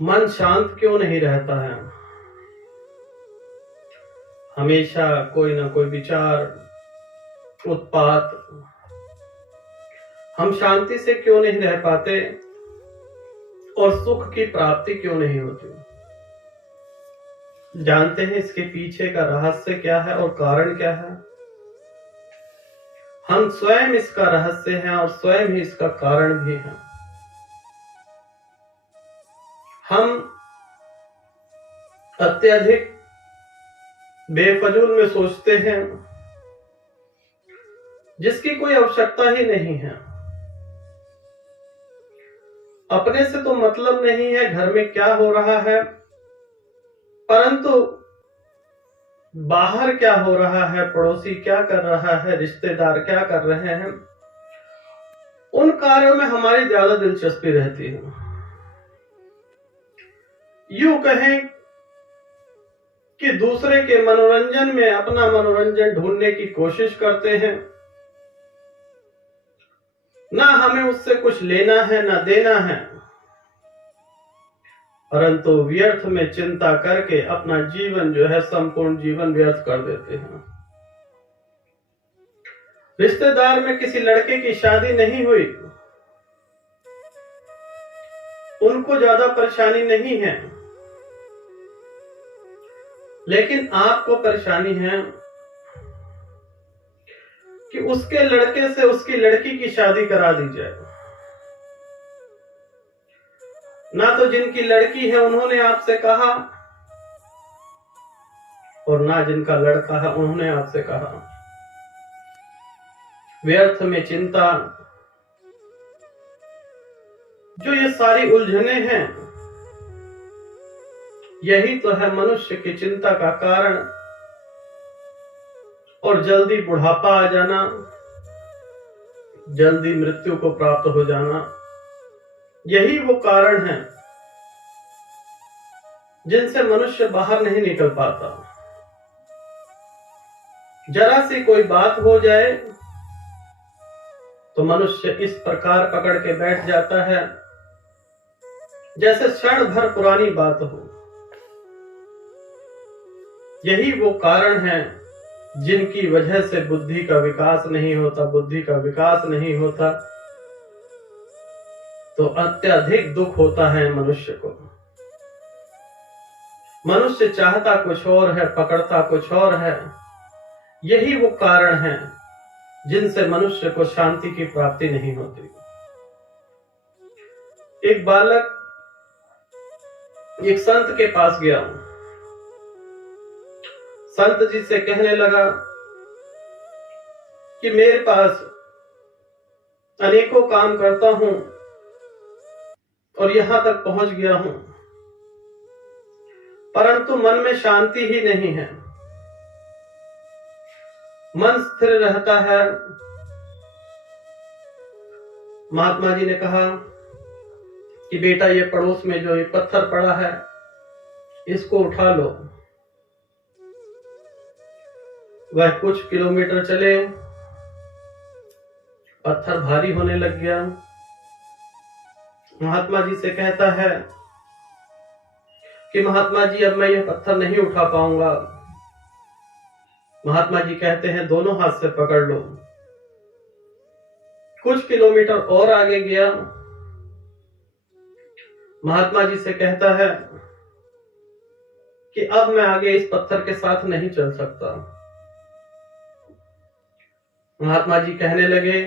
मन शांत क्यों नहीं रहता है? हमेशा कोई ना कोई विचार, उत्पात। हम शांति से क्यों नहीं रह पाते और सुख की प्राप्ति क्यों नहीं होती? जानते हैं इसके पीछे का रहस्य क्या है और कारण क्या है? हम स्वयं इसका रहस्य हैं और स्वयं ही इसका कारण भी हैं। हम अत्यधिक बेफजूल में सोचते हैं जिसकी कोई आवश्यकता ही नहीं है। अपने से तो मतलब नहीं है घर में क्या हो रहा है, परंतु बाहर क्या हो रहा है, पड़ोसी क्या कर रहा है, रिश्तेदार क्या कर रहे हैं, उन कार्यों में हमारी ज्यादा दिलचस्पी रहती है। यूं कहें कि दूसरे के मनोरंजन में अपना मनोरंजन ढूंढने की कोशिश करते हैं। ना हमें उससे कुछ लेना है ना देना है, परंतु व्यर्थ में चिंता करके अपना जीवन जो है संपूर्ण जीवन व्यर्थ कर देते हैं। रिश्तेदार में किसी लड़के की शादी नहीं हुई, उनको ज्यादा परेशानी नहीं है, लेकिन आपको परेशानी है कि उसके लड़के से उसकी लड़की की शादी करा दी जाए। ना तो जिनकी लड़की है उन्होंने आपसे कहा और ना जिनका लड़का है उन्होंने आपसे कहा। व्यर्थ में चिंता, जो ये सारी उलझने हैं, यही तो है मनुष्य की चिंता का कारण। और जल्दी बुढ़ापा आ जाना, जल्दी मृत्यु को प्राप्त हो जाना, यही वो कारण है जिनसे मनुष्य बाहर नहीं निकल पाता। जरा सी कोई बात हो जाए तो मनुष्य इस प्रकार पकड़ के बैठ जाता है जैसे क्षण भर पुरानी बात हो। यही वो कारण है जिनकी वजह से बुद्धि का विकास नहीं होता। बुद्धि का विकास नहीं होता तो अत्यधिक दुख होता है मनुष्य को। मनुष्य चाहता कुछ और है, पकड़ता कुछ और है। यही वो कारण है जिनसे मनुष्य को शांति की प्राप्ति नहीं होती। एक बालक एक संत के पास गया। संत जी से कहने लगा कि मेरे पास अनेकों काम करता हूं और यहां तक पहुंच गया हूं, परंतु मन में शांति ही नहीं है। मन स्थिर रहता है। महात्मा जी ने कहा कि बेटा, ये पड़ोस में जो ये पत्थर पड़ा है इसको उठा लो। वह कुछ किलोमीटर चले, पत्थर भारी होने लग गया। महात्मा जी से कहता है कि महात्मा जी, अब मैं यह पत्थर नहीं उठा पाऊंगा। महात्मा जी कहते हैं दोनों हाथ से पकड़ लो। कुछ किलोमीटर और आगे गया। महात्मा जी से कहता है कि अब मैं आगे इस पत्थर के साथ नहीं चल सकता। महात्मा जी कहने लगे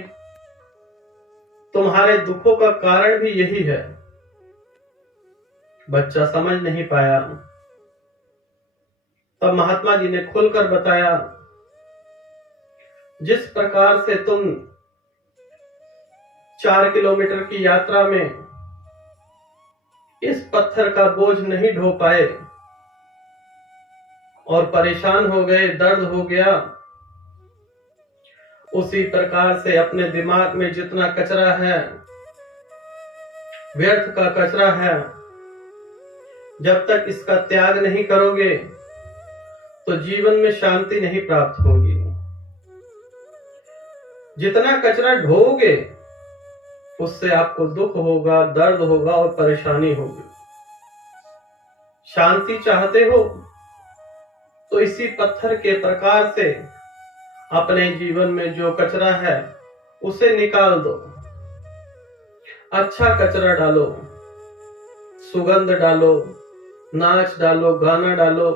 तुम्हारे दुखों का कारण भी यही है। बच्चा समझ नहीं पाया। तब महात्मा जी ने खुलकर बताया, जिस प्रकार से तुम 4 किलोमीटर की यात्रा में इस पत्थर का बोझ नहीं ढो पाए और परेशान हो गए, दर्द हो गया, उसी प्रकार से अपने दिमाग में जितना कचरा है, व्यर्थ का कचरा है, जब तक इसका त्याग नहीं करोगे तो जीवन में शांति नहीं प्राप्त होगी। जितना कचरा ढोओगे उससे आपको दुख होगा, दर्द होगा और परेशानी होगी। शांति चाहते हो तो इसी पत्थर के प्रकार से अपने जीवन में जो कचरा है उसे निकाल दो। अच्छा कचरा डालो, सुगंध डालो, नाच डालो, गाना डालो,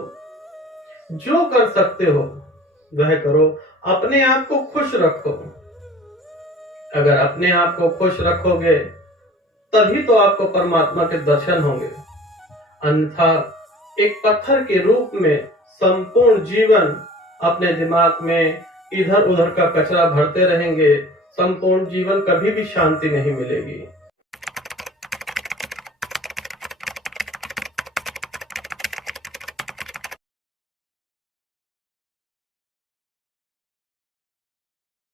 जो कर सकते हो वह करो। अपने आप को खुश रखो। अगर अपने आप को खुश रखोगे तभी तो आपको परमात्मा के दर्शन होंगे। अन्यथा एक पत्थर के रूप में संपूर्ण जीवन अपने दिमाग में इधर उधर का कचरा भरते रहेंगे, संपूर्ण जीवन कभी भी शांति नहीं मिलेगी।